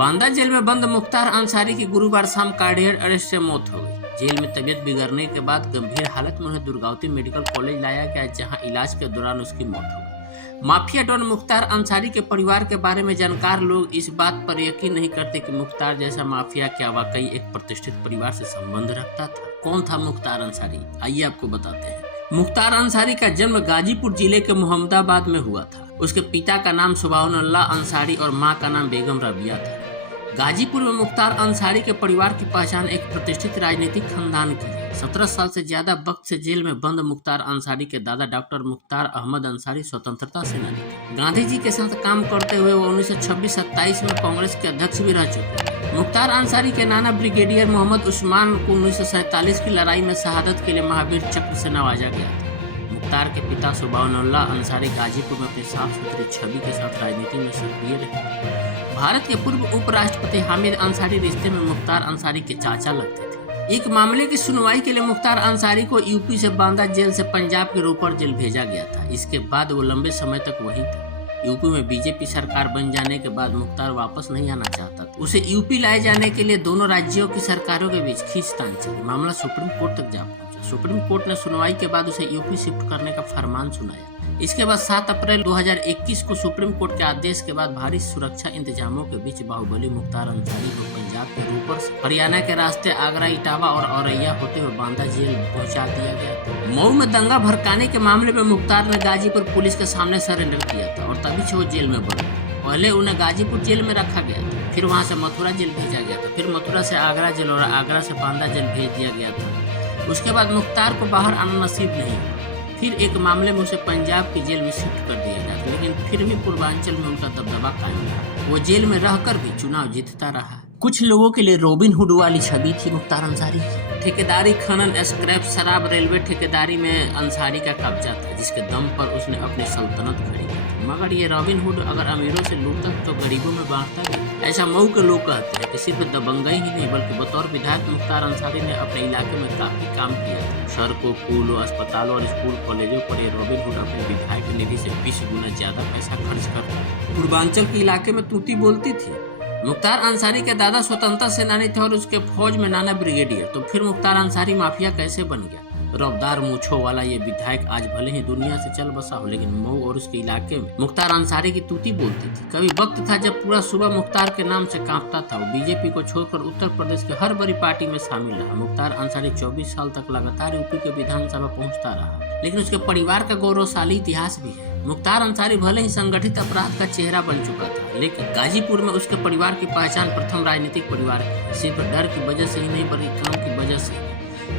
Banda jail में बंद मुख्तार अंसारी की गुरुवार शाम कार्डियक अरेस्ट से मौत हो गई। जेल में तबीयत बिगड़ने के बाद गंभीर हालत में उन्हें दुर्गावती मेडिकल कॉलेज लाया गया, जहां इलाज के दौरान उसकी मौत हो गई। माफिया डॉन मुख्तार अंसारी के परिवार के बारे में जानकार लोग इस बात पर यकीन नहीं करते कि मुख्तार जैसा माफिया क्या वाकई एक प्रतिष्ठित परिवार से संबंध रखता था। कौन था मुख्तार अंसारी, आइए आपको बताते हैं। मुख्तार अंसारी का जन्म गाजीपुर जिले के मोहम्मदाबाद में हुआ था। उसके पिता का नाम सुभानुल्लाह अंसारी और मां का नाम बेगम रबिया था। गाजीपुर में मुख्तार अंसारी के परिवार की पहचान एक प्रतिष्ठित राजनीतिक खानदान की है। 17 साल से ज्यादा वक्त से जेल में बंद मुख्तार अंसारी के दादा डॉक्टर मुख्तार अहमद अंसारी स्वतंत्रता सेनानी थे। गांधी जी के साथ काम करते हुए वो 1926-27 में कांग्रेस के अध्यक्ष भी रह चुके। मुख्तार अंसारी के नाना ब्रिगेडियर मोहम्मद उस्मान को 1947 की लड़ाई में शहादत के लिए महावीर चक्र से नवाजा गया था। मुख्तार के पिता सुभानुल्लाह अंसारी गाजीपुर में अपनी साफ सुथरी छवि के साथ राजनीति में सक्रिय रहे। भारत के पूर्व उपराष्ट्रपति हामिद अंसारी रिश्ते में मुख्तार अंसारी के चाचा लगते थे। एक मामले की सुनवाई के लिए मुख्तार अंसारी को यूपी से बांदा जेल से पंजाब के रोपड़ जेल भेजा गया था। इसके बाद वो लंबे समय तक वहीं थे। यूपी में बीजेपी सरकार बन जाने के बाद मुख्तार वापस नहीं आना चाहता था। उसे यूपी लाए जाने के लिए दोनों राज्यों की सरकारों के बीच खींचतान चली। मामला सुप्रीम कोर्ट तक जा पहुंचा। सुप्रीम कोर्ट ने सुनवाई के बाद उसे यूपी शिफ्ट करने का फरमान सुनाया। इसके बाद 7 अप्रैल 2021 को सुप्रीम कोर्ट के आदेश के बाद भारी सुरक्षा इंतजामों के बीच बाहुबली मुख्तार अंसारी को पंजाब के रोपड़ से हरियाणा के रास्ते आगरा, इटावा और औरैया होते हुए बांदा जेल पहुंचा दिया गया था। मऊ में दंगा भड़काने के मामले में मुख्तार ने गाजीपुर पुलिस के सामने सरेंडर किया था और तभी से वो जेल में बंद। पहले उन्हें गाजीपुर जेल में रखा गया था, फिर वहां से मथुरा जेल भेजा गया था, फिर मथुरा से आगरा जेल और आगरा से बांदा जेल भेज दिया गया था। उसके बाद मुख्तार को बाहर आना नसीब नहीं हुआ। फिर एक मामले में उसे पंजाब की जेल में शिफ्ट कर दिया गया, लेकिन फिर भी पूर्वांचल में उनका दबदबा कायम रहा। वो जेल में रहकर भी चुनाव जीतता रहा। कुछ लोगों के लिए रॉबिन हुड वाली छवि थी मुख्तार अंसारी की। ठेकेदारी, खनन, स्क्रैप, शराब, रेलवे ठेकेदारी में अंसारी का कब्जा था, जिसके दम पर उसने अपनी सल्तनत खड़ी की। मगर ये रॉबिन हुड अगर अमीरों से लूटता तो गरीबों में बांटता भी। ऐसा मऊ के लोग कहते हैं कि सिर्फ दबंगई ही नहीं बल्कि बतौर विधायक मुख्तार अंसारी ने अपने इलाके में काफी काम किया था। सड़कों, पुलों, अस्पतालों और स्कूल कॉलेजों पर ये रॉबिन हुड अपने विधायक निधि से 20 गुना ज्यादा पैसा खर्च करता। पूर्वांचल के इलाके में तूती बोलती थी। मुख्तार अंसारी के दादा स्वतंत्रता सेनानी थे और उसके फौज में नाना ब्रिगेडियर। तो फिर मुख्तार अंसारी माफिया कैसे बन गया? रौबदार मूछों वाला ये विधायक आज भले ही दुनिया से चल बसा हो, लेकिन मऊ और उसके इलाके में मुख्तार अंसारी की तूती बोलती थी। कभी वक्त था जब पूरा सूबा मुख्तार के नाम से कांपता था। वो बीजेपी को छोड़कर उत्तर प्रदेश के हर बड़ी पार्टी में शामिल रहा। मुख्तार अंसारी 24 साल तक लगातार यूपी के विधानसभा पहुंचता रहा, लेकिन उसके परिवार का गौरवशाली इतिहास भी है। मुख्तार अंसारी भले ही संगठित अपराध का चेहरा बन चुका था, लेकिन गाजीपुर में उसके परिवार की पहचान प्रथम राजनीतिक परिवार की, सिर्फ डर की वजह से ही नहीं बल्कि काम की वजह से।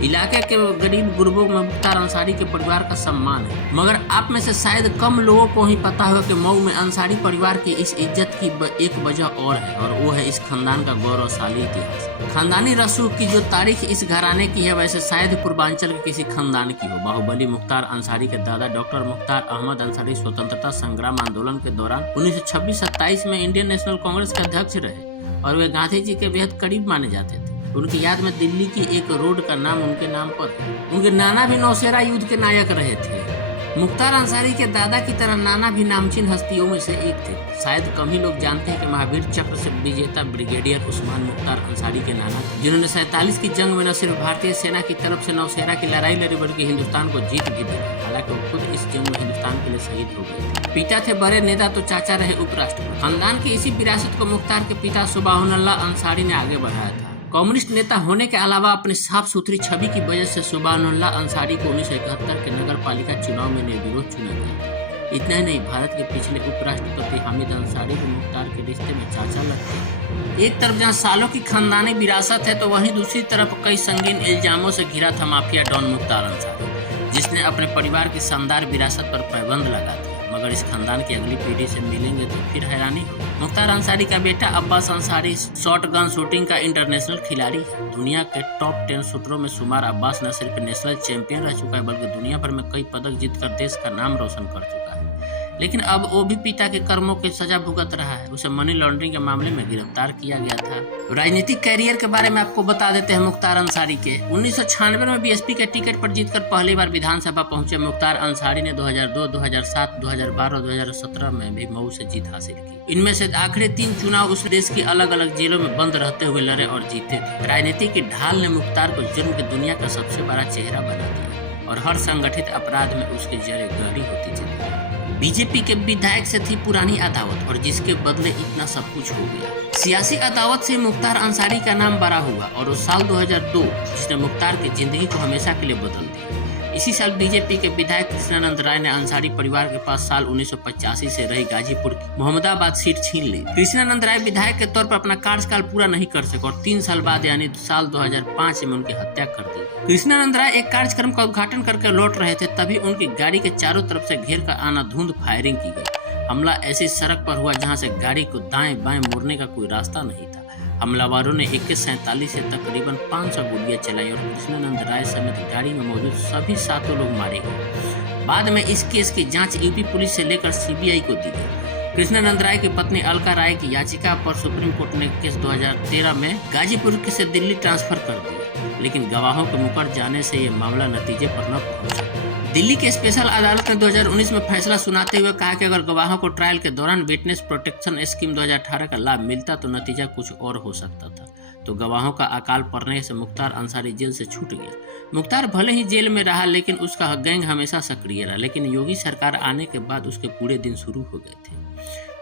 इलाके के गरीब गुरबों में मुख्तार अंसारी के परिवार का सम्मान है। मगर आप में से शायद कम लोगों को ही पता होगा कि मऊ में अंसारी परिवार की इस इज्जत की एक वजह और है, और वो है इस खानदान का गौरवशाली इतिहास। खानदानी रसूख की जो तारीख इस घराने की है, वैसे शायद पूर्वांचल के किसी खानदान की हो। बाहुबली मुख्तार अंसारी के दादा डॉक्टर मुख्तार अहमद अंसारी स्वतंत्रता संग्राम आंदोलन के दौरान 1926-27 में इंडियन नेशनल कांग्रेस के अध्यक्ष रहे और वे गांधी जी के बेहद करीब माने जाते थे। उनकी याद में दिल्ली की एक रोड का नाम उनके नाम पर है। उनके नाना भी नौशेरा युद्ध के नायक रहे थे। मुख्तार अंसारी के दादा की तरह नाना भी नामचीन हस्तियों में से एक थे। शायद कम ही लोग जानते हैं कि महावीर चक्र से विजेता ब्रिगेडियर उस्मान मुख्तार अंसारी के नाना थे, जिन्होंने 47 की जंग में न सिर्फ भारतीय सेना की तरफ से नौशेरा की लड़ाई लड़ी बल्कि हिंदुस्तान को जीत भी दी। हालांकि वो खुद इस जंग में हिंदुस्तान के लिए शहीद हो गए। पिता थे बड़े नेता तो चाचा रहे उपराष्ट्रपति। खानदान की इसी विरासत को मुख्तार के पिता सुभानुल्लाह अंसारी ने आगे बढ़ाया था। कम्युनिस्ट नेता होने के अलावा अपनी साफ सुथरी छवि की वजह से सुभानुल्लाह अंसारी को 1971 के नगर पालिका चुनाव में निर्विरोध चुना गया। इतना ही नहीं, भारत के पिछले उपराष्ट्रपति हामिद अंसारी भी मुख्तार के रिश्ते में चाचा लगते हैं। एक तरफ जहां सालों की खानदानी विरासत है, तो वहीं दूसरी तरफ कई संगीन इल्जामों से घिरा था माफिया डॉन मुख्तार अंसारी, जिसने अपने परिवार की शानदार विरासत पर पाबंद लगा दिया। मगर इस खानदान की अगली पीढ़ी से मिलेंगे तो फिर हैरानी हो। मुख्तार अंसारी का बेटा Abbas Ansari shot gun shooting का इंटरनेशनल खिलाड़ी है। दुनिया के टॉप 10 शूटरों में शुमार अब्बास न सिर्फ नेशनल चैंपियन रह चुका है, बल्कि दुनिया भर में कई पदक जीतकर देश का नाम रोशन कर चुका है। लेकिन अब वो भी पिता के कर्मों की सजा भुगत रहा है। उसे मनी लॉन्ड्रिंग के मामले में गिरफ्तार किया गया था। राजनीतिक कैरियर के बारे में आपको बता देते हैं मुख्तार अंसारी के। 1996 में बीएसपी के टिकट पर जीतकर पहली बार विधानसभा पहुंचे मुख्तार अंसारी ने 2002, 2007, 2012 और 2017 में भी मऊ से जीत हासिल की। इनमें से आखिरी 3 चुनाव उस देश की अलग अलग जेलों में बंद रहते हुए लड़े और जीते थे। राजनीति की ढाल ने मुख्तार को जुर्म की दुनिया का सबसे बड़ा चेहरा बना दिया और हर संगठित अपराध में उसकी जड़ें गहरी होती चली गई। बीजेपी के विधायक से थी पुरानी अदावत और जिसके बदले इतना सब कुछ हो गया। सियासी अदावत से मुख्तार अंसारी का नाम बड़ा हुआ और उस साल 2002 जिसने मुख्तार की जिंदगी को हमेशा के लिए बदल दिया। इसी साल बीजेपी के विधायक कृष्णानंद राय ने अंसारी परिवार के पास साल 1985 से रही गाजीपुर की मोहम्मदाबाद सीट छीन ली। कृष्णानंद राय विधायक के तौर पर अपना कार्यकाल पूरा नहीं कर सके और 3 साल बाद यानी साल 2005 में उनकी हत्या कर दी। कृष्णानंद राय एक कार्यक्रम का उद्घाटन करके लौट रहे थे, तभी उनकी गाड़ी के चारों तरफ से घेर कर आनाधुंध फायरिंग की गई। हमला ऐसी सड़क पर हुआ जहां से गाड़ी को दाएं बाएं मोड़ने का कोई रास्ता नहीं था। हमलावरों ने AK-47 से तकरीबन 500 गोलियां चलाई और कृष्णानंद राय समेत गाड़ी में मौजूद सभी 7 लोग मारे गए। बाद में इस केस की जांच यूपी पुलिस से लेकर CBI को दी गई। कृष्णानंद राय की पत्नी अलका राय की याचिका पर सुप्रीम कोर्ट ने केस 2013 में गाजीपुर से दिल्ली ट्रांसफर कर दिया, लेकिन गवाहों के मुकर जाने से यह मामला नतीजे पर न पहुंचा। दिल्ली के स्पेशल अदालत ने 2019 में फैसला सुनाते हुए कहा कि अगर गवाहों को ट्रायल के दौरान विटनेस प्रोटेक्शन स्कीम 2018 का लाभ मिलता तो नतीजा कुछ और हो सकता था। तो गवाहों का अकाल पड़ने से मुख्तार अंसारी जेल से छूट गया। मुख्तार भले ही जेल में रहा लेकिन उसका गैंग हमेशा सक्रिय रहा, लेकिन योगी सरकार आने के बाद उसके पूरे दिन शुरू हो गए थे।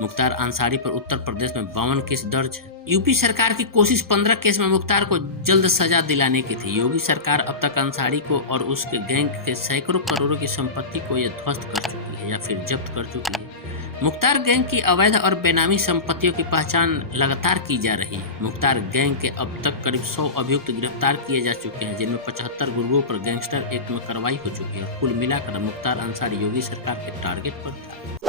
मुख्तार अंसारी पर उत्तर प्रदेश में 52 केस दर्ज है। यूपी सरकार की कोशिश 15 केस में मुख्तार को जल्द सजा दिलाने की थी। योगी सरकार अब तक अंसारी को और उसके गैंग के सैकड़ों करोड़ों की संपत्ति को यह ध्वस्त कर चुकी है या फिर जब्त कर चुकी है। मुख्तार गैंग की अवैध और बेनामी संपत्तियों की पहचान लगातार की जा रही है। मुख्तार गैंग के अब तक करीब 100 अभियुक्त गिरफ्तार किए जा चुके हैं, जिनमें 75 गुर्गों पर गैंगस्टर एक्ट में कार्रवाई हो चुकी है। कुल मिलाकर मुख्तार अंसारी योगी सरकार के टारगेट पर था।